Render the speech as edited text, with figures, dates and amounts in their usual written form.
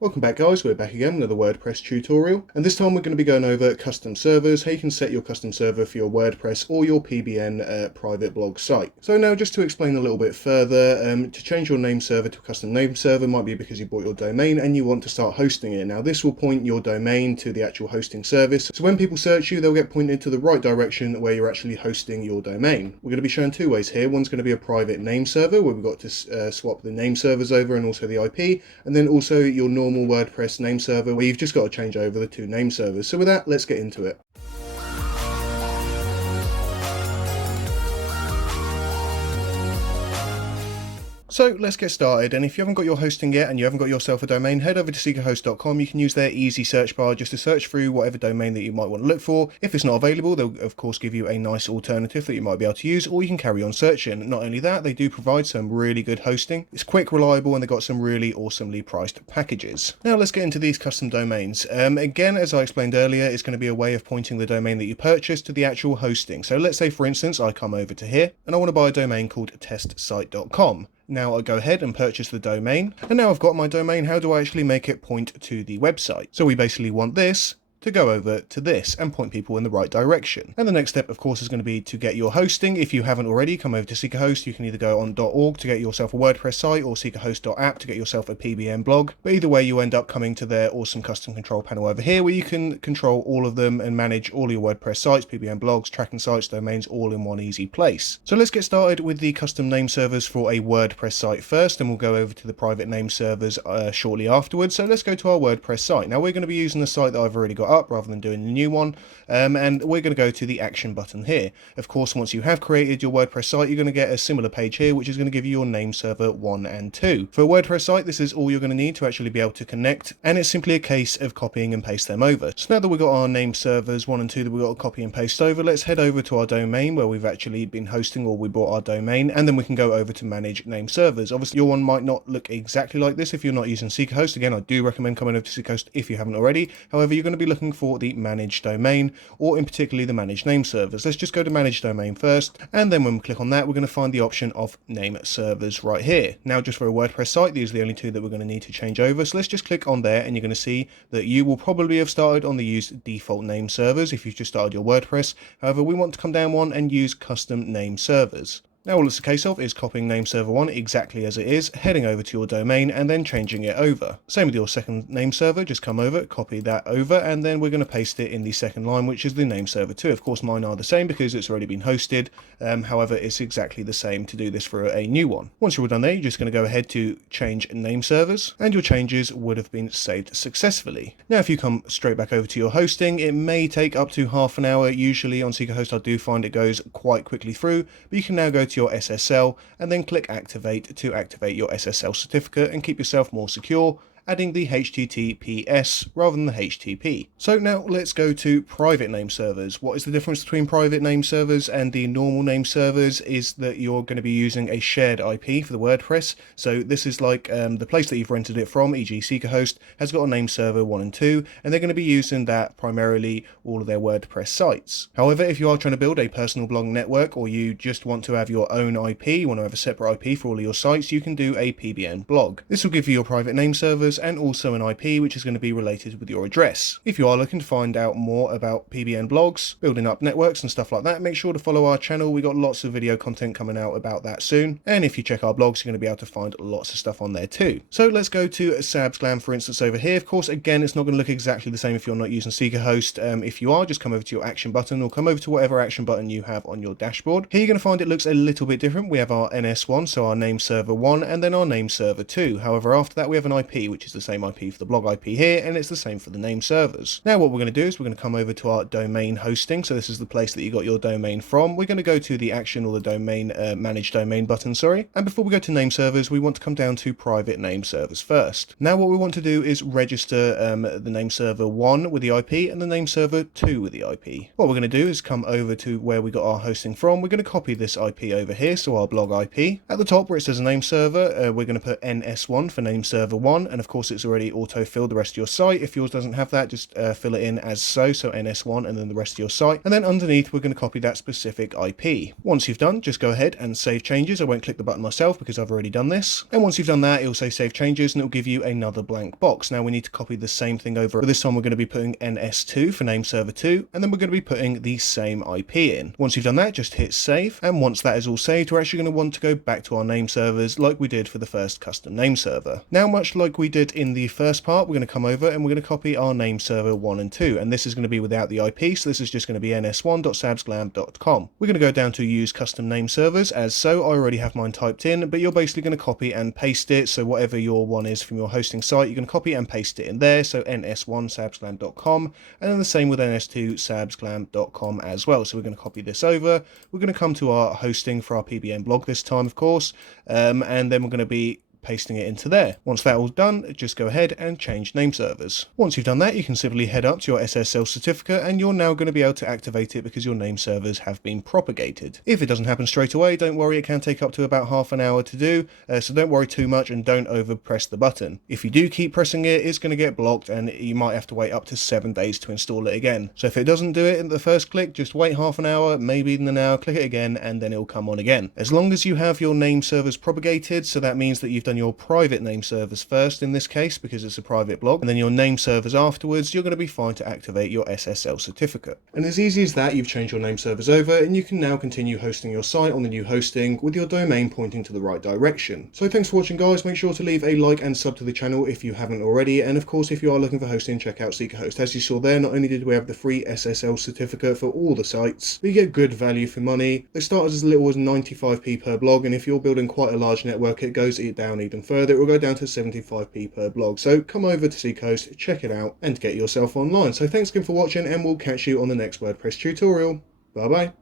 Welcome back guys, we're back again with another WordPress tutorial, and this time we're going to be going over custom servers, how you can set your custom server for your WordPress or your PBN private blog site. So now just to explain a little bit further, to change your name server to a custom name server might be because you bought your domain and you want to start hosting it. Now this will point your domain to the actual hosting service, so when people search you they'll get pointed to the right direction where you're actually hosting your domain. We're going to be showing two ways here. One's going to be a private name server where we've got to swap the name servers over and also the IP, and then also your normal WordPress name server where you've just got to change over the two name servers. So with that, let's get into it. So let's get started, and if you haven't got your hosting yet and you haven't got yourself a domain, head over to SeekaHost.com. You can use their easy search bar just to search through whatever domain that you might want to look for. If it's not available, they'll of course give you a nice alternative that you might be able to use, or you can carry on searching. Not only that, they do provide some really good hosting. It's quick, reliable, and they've got some really awesomely priced packages. Now let's get into these custom domains. Again, as I explained earlier, it's going to be a way of pointing the domain that you purchased to the actual hosting. So let's say for instance I come over to here and I want to buy a domain called testsite.com. Now I go ahead and purchase the domain, and now I've got my domain. How do I actually make it point to the website? So we basically want this to go over to this and point people in the right direction. And the next step of course is going to be to get your hosting. If you haven't already, come over to SeekaHost. You can either go on .org to get yourself a WordPress site or SeekaHost.app to get yourself a PBN blog. But either way, you end up coming to their awesome custom control panel over here where you can control all of them and manage all your WordPress sites, PBN blogs, tracking sites, domains, all in one easy place. So let's get started with the custom name servers for a WordPress site first, and we'll go over to the private name servers shortly afterwards. So let's go to our WordPress site. Now we're going to be using the site that I've already got up rather than doing the new one, and we're going to go to the action button here. Of course, once you have created your WordPress site, you're going to get a similar page here which is going to give you your name server 1 and 2. For a WordPress site, this is all you're going to need to actually be able to connect, and it's simply a case of copying and paste them over. So now that we've got our name servers 1 and 2 that we've got to copy and paste over, let's head over to our domain where we've actually been hosting, or we bought our domain, and then we can go over to manage name servers. Obviously your one might not look exactly like this if you're not using SeekaHost. Again, I do recommend coming over to SeekaHost if you haven't already. However, you're going to be looking for the manage domain, or in particularly the manage name servers. Let's just go to manage domain first, and then when we click on that, we're going to find the option of name servers right here. Now just for a WordPress site, these are the only two that we're going to need to change over. So let's just click on there, and you're going to see that you will probably have started on the use default name servers if you've just started your WordPress. However, we want to come down one and use custom name servers. Now all it's a case of is copying name server 1 exactly as it is, heading over to your domain and then changing it over. Same with your second name server, just come over, copy that over, and then we're going to paste it in the second line, which is the name server 2. Of course mine are the same because it's already been hosted, however it's exactly the same to do this for a new one. Once you're all done there, you're just going to go ahead to change name servers, and your changes would have been saved successfully. Now if you come straight back over to your hosting, it may take up to half an hour. Usually on SeekaHost I do find it goes quite quickly through, but you can now go to your SSL and then click activate to activate your SSL certificate and keep yourself more secure, adding the HTTPS rather than the HTTP. So now let's go to private name servers. What is the difference between private name servers and the normal name servers is that you're going to be using a shared IP for the WordPress. So this is like the place that you've rented it from, e.g. SeekaHost, has got a name server 1 and 2, and they're going to be using that primarily all of their WordPress sites. However, if you are trying to build a personal blog network, or you just want to have your own IP, you want to have a separate IP for all of your sites, you can do a PBN blog. This will give you your private name servers and also an IP which is going to be related with your address. If you are looking to find out more about PBN blogs, building up networks and stuff like that, make sure to follow our channel. We got lots of video content coming out about that soon, and if you check our blogs, you're going to be able to find lots of stuff on there too. So let's go to Sabsglam for instance over here. Of course, again, it's not going to look exactly the same if you're not using SeekaHost. If you are, just come over to your action button, or come over to whatever action button you have on your dashboard. Here you're going to find it looks a little bit different. We have our NS1, so our name server 1, and then our name server 2. However, after that we have an IP which is the same IP for the blog IP here, and it's the same for the name servers. Now what we're going to do is we're going to come over to our domain hosting. So this is the place that you got your domain from. We're going to go to the action, or the domain manage domain button, and before we go to name servers, we want to come down to private name servers first. Now what we want to do is register the name server 1 with the IP and the name server 2 with the IP. What we're going to do is come over to where we got our hosting from. We're going to copy this IP over here, so our blog IP. At the top where it says name server, we're going to put NS1 for name server 1, and of course it's already auto-filled the rest of your site. If yours doesn't have that, just fill it in as so NS1 and then the rest of your site. And then underneath, we're going to copy that specific IP. Once you've done, just go ahead and save changes. I won't click the button myself because I've already done this. And once you've done that, it'll say save changes and it'll give you another blank box. Now we need to copy the same thing over, but this time we're going to be putting NS2 for Nameserver 2, and then we're going to be putting the same IP in. Once you've done that, just hit save. And once that is all saved, we're actually going to want to go back to our name servers like we did for the first custom name server. Now, much like we did in the first part, we're going to come over and we're going to copy our name server 1 and 2, and this is going to be without the IP, so this is just going to be ns1.sabsglam.com. We're going to go down to use custom name servers as so. I already have mine typed in, but you're basically going to copy and paste it. So whatever your one is from your hosting site, you're going to copy and paste it in there. So ns1sabsglam.com, and then the same with ns2sabsglam.com as well. So we're going to copy this over. We're going to come to our hosting for our PBN blog this time, of course, and then we're going to be pasting it into there. Once that all's done, just go ahead and change name servers. Once you've done that, you can simply head up to your SSL certificate and you're now going to be able to activate it because your name servers have been propagated. If it doesn't happen straight away, don't worry, it can take up to about half an hour to do, so don't worry too much and don't over press the button. If you do keep pressing it, it's going to get blocked and you might have to wait up to 7 days to install it again. So if it doesn't do it in the first click, just wait half an hour, maybe even an hour, click it again, and then it'll come on again. As long as you have your name servers propagated, so that means that you've done your private name servers first in this case because it's a private blog, and then your name servers afterwards, you're going to be fine to activate your SSL certificate. And as easy as that, you've changed your name servers over and you can now continue hosting your site on the new hosting with your domain pointing to the right direction. So thanks for watching, guys. Make sure to leave a like and sub to the channel if you haven't already, and of course if you are looking for hosting, check out SeekaHost. As you saw there, not only did we have the free SSL certificate for all the sites, but you get good value for money. They start as little as 95p per blog, and if you're building quite a large network, it goes down even further. It will go down to 75p per blog. So come over to SeekaHost, check it out and get yourself online. So thanks again for watching, and we'll catch you on the next WordPress tutorial. Bye bye.